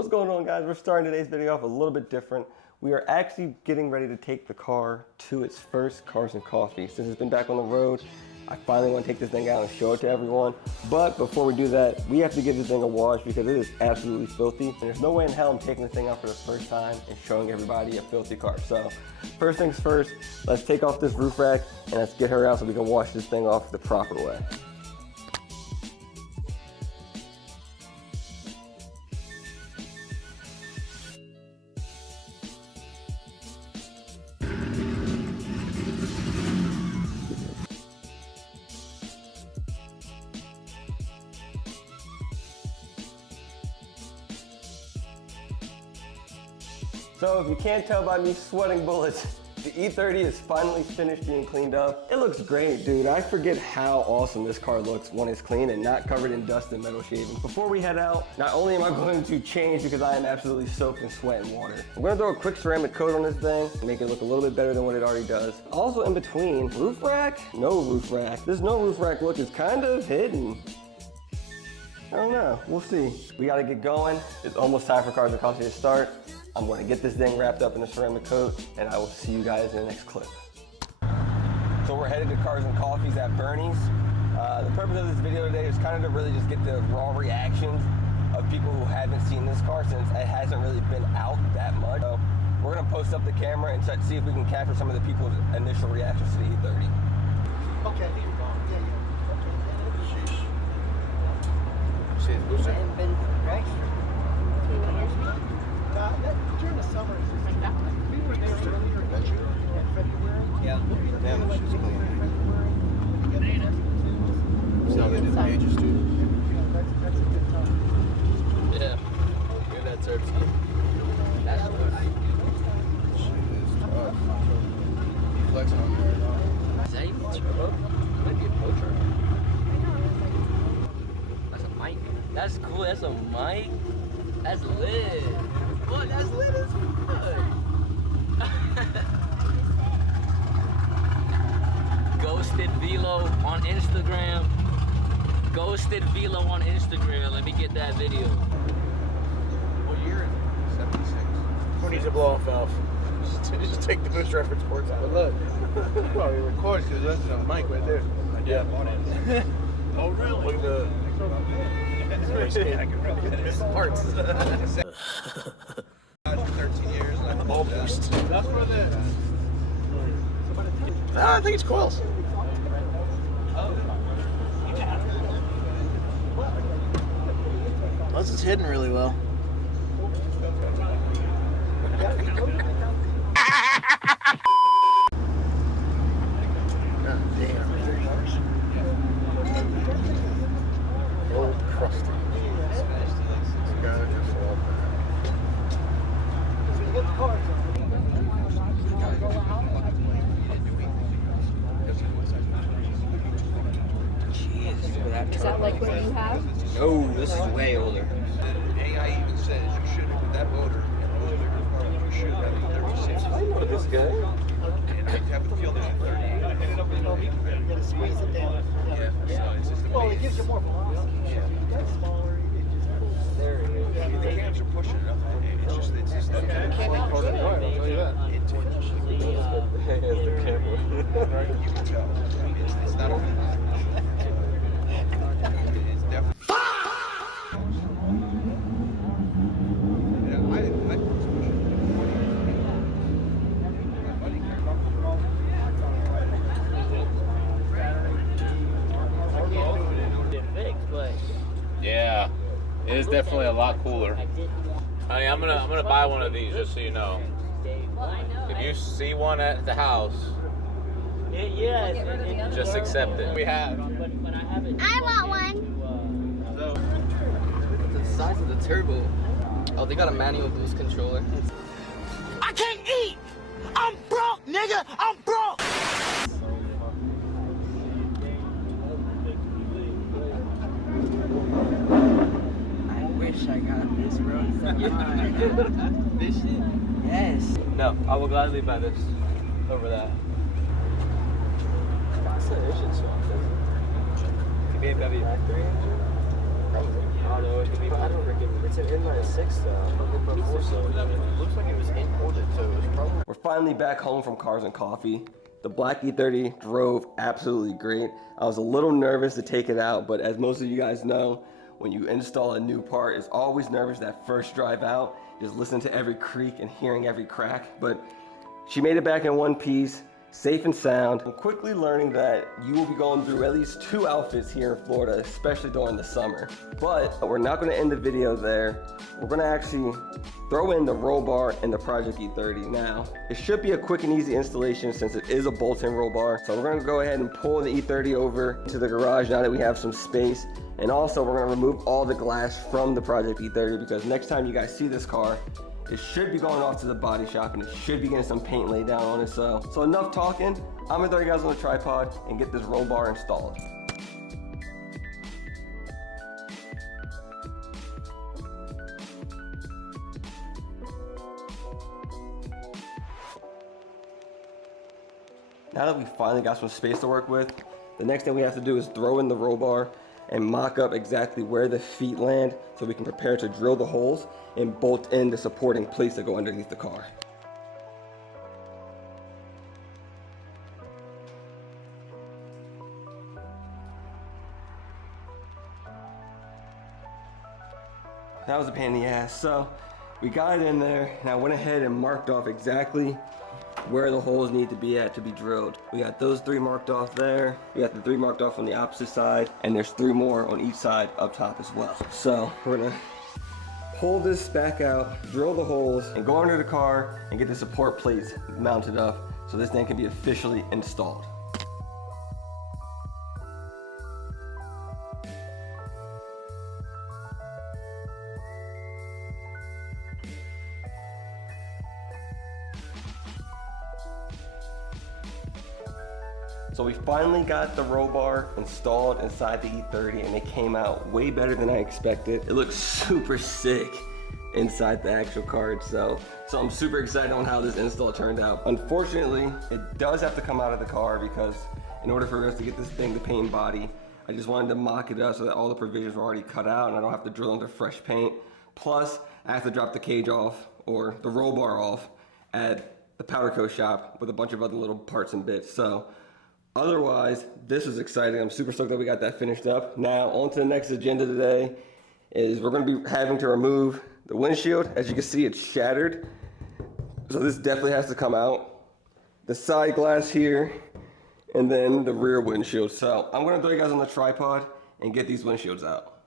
What's going on, guys? We're starting today's video off a little bit different. We are actually getting ready to take the car to its first Cars and Coffee. Since it's been back on the road, I finally want to take this thing out and show it to everyone. But before we do that, we have to give this thing a wash because it is absolutely filthy. And there's no way in hell I'm taking this thing out for the first time and showing everybody a filthy car. So first things first, let's take off this roof rack and let's get her out so we can wash this thing off the proper way. So if you can't tell by me sweating bullets, the E30 is finally finished being cleaned up. It looks great, dude. I forget how awesome this car looks when it's clean and not covered in dust and metal shaving. Before we head out, not only am I going to change because I am absolutely soaked in sweat and water, I'm gonna throw a quick ceramic coat on this thing, make it look a little bit better than what it already does. Also in between, roof rack, no roof rack. This no roof rack look is kind of hidden. I don't know, we'll see. We gotta get going. It's almost time for Cars and Coffee to start. I'm gonna get this thing wrapped up in a ceramic coat and I will see you guys in the next clip. So we're headed to Cars and Coffees at Bernie's. The purpose of this video today is kind of to really just get the raw reactions of people who haven't seen this car since it hasn't really been out that much. So we're gonna post up the camera and see if we can capture some of the people's initial reactions to the E30. Okay. During the summer, it's just like that. We were there earlier in February. Yeah. Damn, she's clean. So they did pages too. That's a good time. Yeah. Look at that turf ski. That's good. Shit is tough. You flexing on there now. Is that even turbo? Might be a pro turbo. That's a mic. That's cool. That's a mic. That's lit. Oh, that's lit as fuck. Ghosted Velo on Instagram. Ghosted Velo on Instagram. Let me get that video. What year is it? 76. Who needs to blow off valve? Just take the boost reference ports out. But look. Well, it records because that's a mic right there. Yeah. Oh, really? Look at the... parts. 13 years. All boost. That's where the... I think it's coils. Unless it's hidden really well. God damn. Old crusty. Gotta just fall back. Get the cars on. Is that like what you have? No, this is way older. The AI even says you should, with that motor and those bigger cars, you should have a 36. I know this guy. And I have a feel there's a 38. You gotta squeeze it down. Yeah, so it's just the Well, it base. gives you more velocity. Yeah. That's smaller. It just There it is. The cams are pushing it up. It's just came out good. It Here's the camera. you can tell. It's not only it's definitely. Yeah, I was pushing it. My buddy Yeah, it is definitely a lot cooler. Honey, I'm gonna buy one of these just so you know. If you see one at the house, just accept it. We have. I want one. The size of the turbo. Oh, they got a manual boost controller. I can't eat! I'm broke, nigga! I'm broke! I wish I got this, bro. This shit? Yes. No, I will gladly buy this over that. That's an engine swap, isn't it? BMW E30 engine? Oh no, it's gonna be freaking. It's an inline 6 though. Inline 4 cylinder. It looks like it was imported, so it was probably. We're finally back home from Cars and Coffee. The black E30 drove absolutely great. I was a little nervous to take it out, but as most of you guys know, when you install a new part, it's always nervous that first drive out, just listening to every creak and hearing every crack. But she made it back in one piece, safe and sound. I'm quickly learning that you will be going through at least 2 outfits here in Florida, especially during the summer. But we're not gonna end the video there. We're gonna actually throw in the roll bar and the Project E30. Now, it should be a quick and easy installation since it is a bolt-in roll bar. So we're gonna go ahead and pull the E30 over to the garage now that we have some space. And also we're gonna remove all the glass from the Project E30 because next time you guys see this car, it should be going off to the body shop and it should be getting some paint laid down on it. So enough talking. I'm gonna throw you guys on the tripod and get this roll bar installed. Now that we finally got some space to work with, the next thing we have to do is throw in the roll bar and mock up exactly where the feet land so we can prepare to drill the holes and bolt in the supporting plates that go underneath the car. That was a pain in the ass. So we got it in there and I went ahead and marked off exactly where the holes need to be at to be drilled. We got those 3 marked off there. We got the 3 marked off on the opposite side, and there's 3 more on each side up top as well. So we're gonna pull this back out, drill the holes, and go under the car and get the support plates mounted up so this thing can be officially installed. So we finally got the roll bar installed inside the E30 and it came out way better than I expected. It looks super sick inside the actual car itself. So I'm super excited on how this install turned out. Unfortunately, it does have to come out of the car because in order for us to get this thing to paint body, I just wanted to mock it up so that all the provisions were already cut out and I don't have to drill into fresh paint. Plus, I have to drop the cage off or the roll bar off at the powder coat shop with a bunch of other little parts and bits. So otherwise, this was exciting. I'm super stoked that we got that finished up. Now, on to the next agenda today is we're gonna be having to remove the windshield. As you can see, it's shattered. So this definitely has to come out. The side glass here, and then the rear windshield. So I'm gonna throw you guys on the tripod and get these windshields out.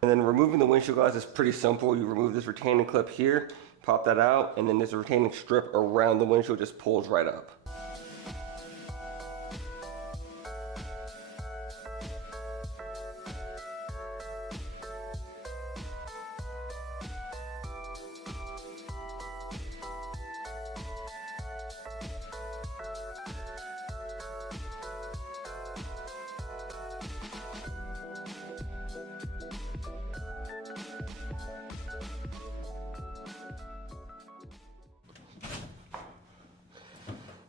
And then removing the windshield glass is pretty simple. You remove this retaining clip here, pop that out, and then this retaining strip around the windshield just pulls right up.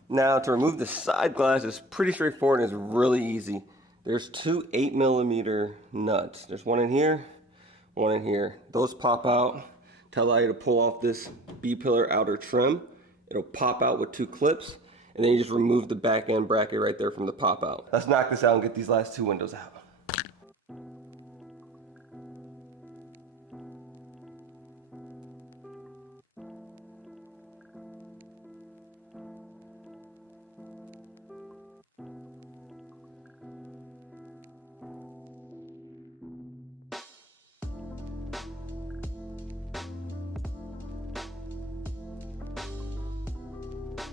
Now to remove the side glass is pretty straightforward and it's really easy. There's 2 8mm nuts. There's one in here, one in here. Those pop out to allow you to pull off this B-pillar outer trim. It'll pop out with 2 clips and then you just remove the back end bracket right there from the pop out. Let's knock this out and get these last 2 windows out.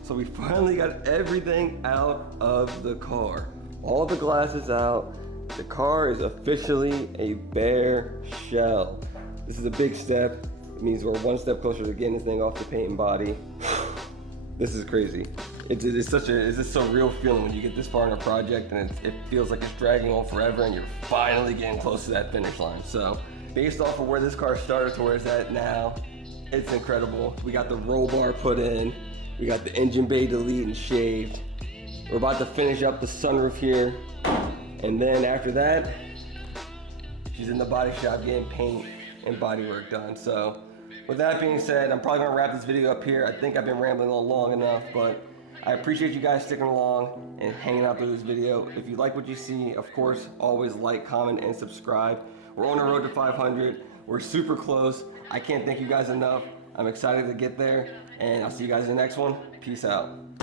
So we finally got everything out of the car. All the glass is out. The car is officially a bare shell. This is a big step. It means we're 1 step closer to getting this thing off the paint and body. This is crazy. It's just a surreal feeling when you get this far in a project and it feels like it's dragging on forever and you're finally getting close to that finish line. So based off of where this car started to where it's at now, it's incredible. We got the roll bar put in. We got the engine bay delete and shaved. We're about to finish up the sunroof here. And then after that, She's in the body shop getting paint and body work done. So with that being said, I'm probably gonna wrap this video up here. I think I've been rambling a little long enough, but I appreciate you guys sticking along and hanging out through this video. If you like what you see, of course, always like, comment, and subscribe. We're on the road to 500. We're super close. I can't thank you guys enough. I'm excited to get there, and I'll see you guys in the next one. Peace out.